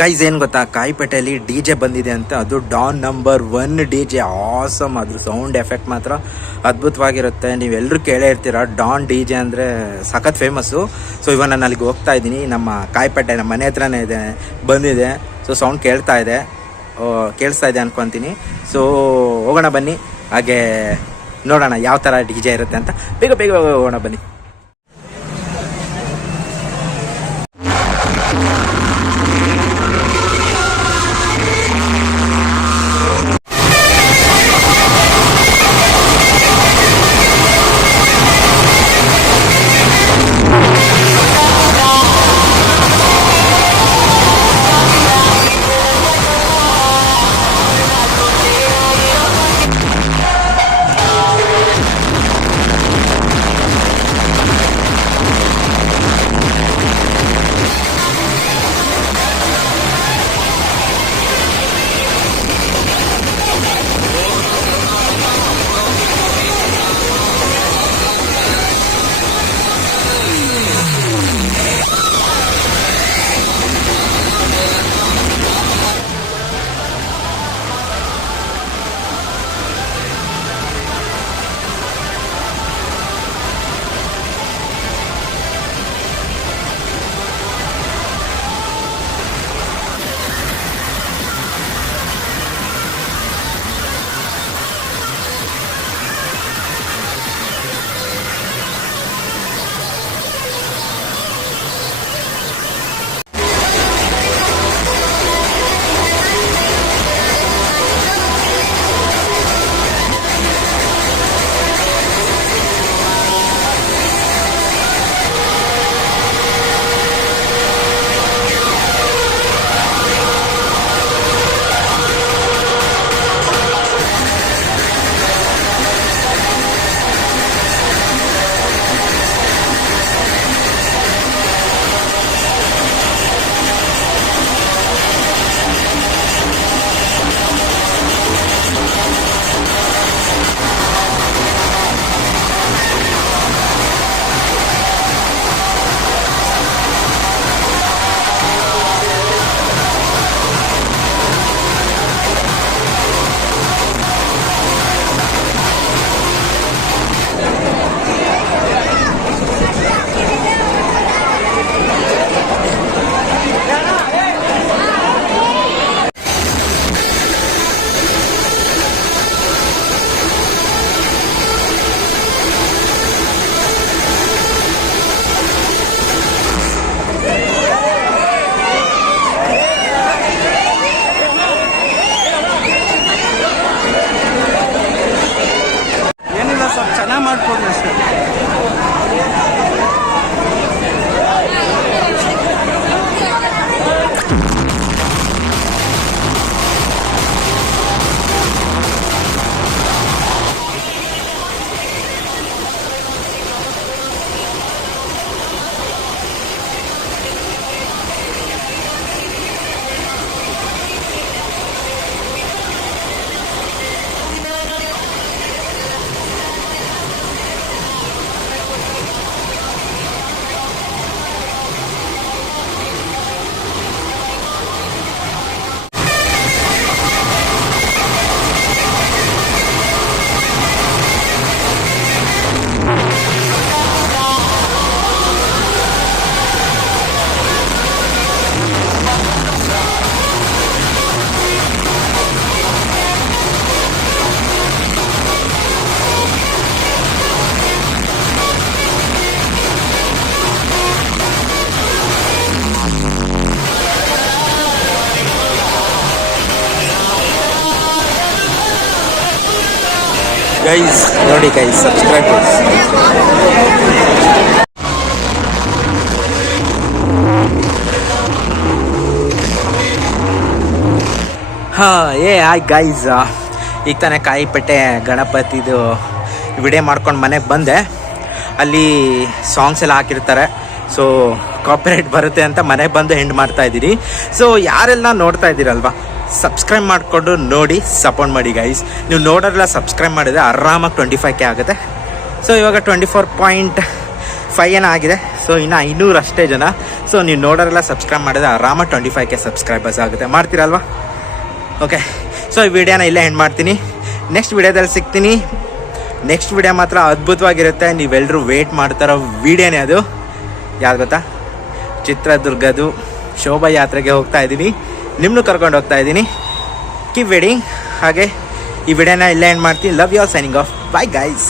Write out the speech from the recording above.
Guys ಏನು ಗೊತ್ತಾ? ಕಾಯಿಪೇಟೆಯಲ್ಲಿ D J ಬಂದಿದೆ ಅಂತ. ಅದು don number one D J awesome ಅದ್ರ ಸೌಂಡ್ ಎಫೆಕ್ಟ್ ಮಾತ್ರ ಅದ್ಭುತವಾಗಿರುತ್ತೆ. ನೀವೆಲ್ಲರೂ ಕೇಳೇ ಇರ್ತೀರ ಡಾನ್ ಡಿ ಜೆ ಅಂದರೆ ಸಖತ್ ಫೇಮಸ್ಸು ಸೊ ಇವಾಗ ನಾನು ಅಲ್ಲಿಗೆ ಹೋಗ್ತಾ ಇದ್ದೀನಿ. ನಮ್ಮ ಕಾಯಿಪೇಟೆ ನಮ್ಮ ಮನೆ ಹತ್ರನೇ ಇದೆ, ಬಂದಿದೆ. ಸೊ ಸೌಂಡ್ ಕೇಳ್ತಾ ಇದೆ. ಕೇಳಿಸ್ತಾ ಇದೆ ಅನ್ಕೊತೀನಿ. ಸೊ ಹೋಗೋಣ ಬನ್ನಿ. ಹಾಗೆ ನೋಡೋಣ ಯಾವ ಥರ ಡಿ ಜೆ ಇರುತ್ತೆ ಅಂತ. ಬೇಗ ಬೇಗ ಹೋಗೋಣ ಬನ್ನಿ. ಗೈಸ್ ನೋಡಿ ಗೈಸ್ ಸಬ್ಸ್ಕ್ರೈಬ್ ಹಾ, ಏ ಆಯ್ ಗೈಸ್ ಈಗ ತಾನೇ ಕಾಯಿಪೇಟೆ ಗಣಪತಿದು ವಿಡಿಯೋ ಮಾಡ್ಕೊಂಡು ಮನೆಗೆ ಬಂದೆ. ಅಲ್ಲಿ ಸಾಂಗ್ಸ್ ಎಲ್ಲ ಹಾಕಿರ್ತಾರೆ. ಸೊ ಕಾಪರೇಟ್ ಬರುತ್ತೆ ಅಂತ ಮನೆಗೆ ಬಂದು ಹೆಂಡ್ ಮಾಡ್ತಾ ಇದ್ದೀರಿ. ಸೊ ಯಾರೆಲ್ಲ ನೋಡ್ತಾ ಇದ್ದೀರಲ್ವಾ? ಸಬ್ಸ್ಕ್ರೈಬ್ ಮಾಡಿಕೊಂಡು ನೋಡಿ ಸಪೋರ್ಟ್ ಮಾಡಿ ಗೈಸ್ ನೀವು ನೋಡೋರೆಲ್ಲ ಸಬ್ಸ್ಕ್ರೈಬ್ ಮಾಡಿದರೆ ಆರಾಮಾಗಿ ಟ್ವೆಂಟಿ ಫೈವ್ ಕೆ ಆಗುತ್ತೆ. ಸೊ ಇವಾಗ ಟ್ವೆಂಟಿ ಫೋರ್ ಪಾಯಿಂಟ್ ಫೈವ್ ಏನೋ ಆಗಿದೆ. ಸೊ ಇನ್ನು ಐನೂರು ಅಷ್ಟೇ ಜನ. ಸೊ ನೀವು ನೋಡೋರೆಲ್ಲ ಸಬ್ಸ್ಕ್ರೈಬ್ ಮಾಡಿದ್ರೆ ಆರಾಮಾಗಿ ಟ್ವೆಂಟಿ ಫೈವ್ ಕೆ ಸಬ್ಸ್ಕ್ರೈಬರ್ಸ್ ಆಗುತ್ತೆ. ಮಾಡ್ತೀರಲ್ವಾ? ಓಕೆ ಸೊ ಈ ವಿಡಿಯೋನ ಇಲ್ಲೇ ಎಂಡ್ ಮಾಡ್ತೀನಿ. ನೆಕ್ಸ್ಟ್ ವಿಡಿಯೋದಲ್ಲಿ ಸಿಗ್ತೀನಿ. ನೆಕ್ಸ್ಟ್ ವಿಡಿಯೋ ಮಾತ್ರ ಅದ್ಭುತವಾಗಿರುತ್ತೆ. ನೀವೆಲ್ಲರೂ ವೇಟ್ ಮಾಡ್ತಾರೋ ವಿಡಿಯೋನೇ ಅದು. ಯಾರು ಗೊತ್ತಾ? ಚಿತ್ರದುರ್ಗದು ಶೋಭಾಯಾತ್ರೆಗೆ ಹೋಗ್ತಾ ಇದ್ದೀನಿ. ನಿಮ್ಮನ್ನು ಕರ್ಕೊಂಡು ಹೋಗ್ತಾ ಇದ್ದೀನಿ. ಕೀಪ್ ವೆಡಿಂಗ್ ಹಾಗೆ ಈ ವಿಡಿಯೋನ ಇಲ್ಲೇ ಎಂಡ್ ಮಾಡ್ತೀನಿ. Love your signing off bye guys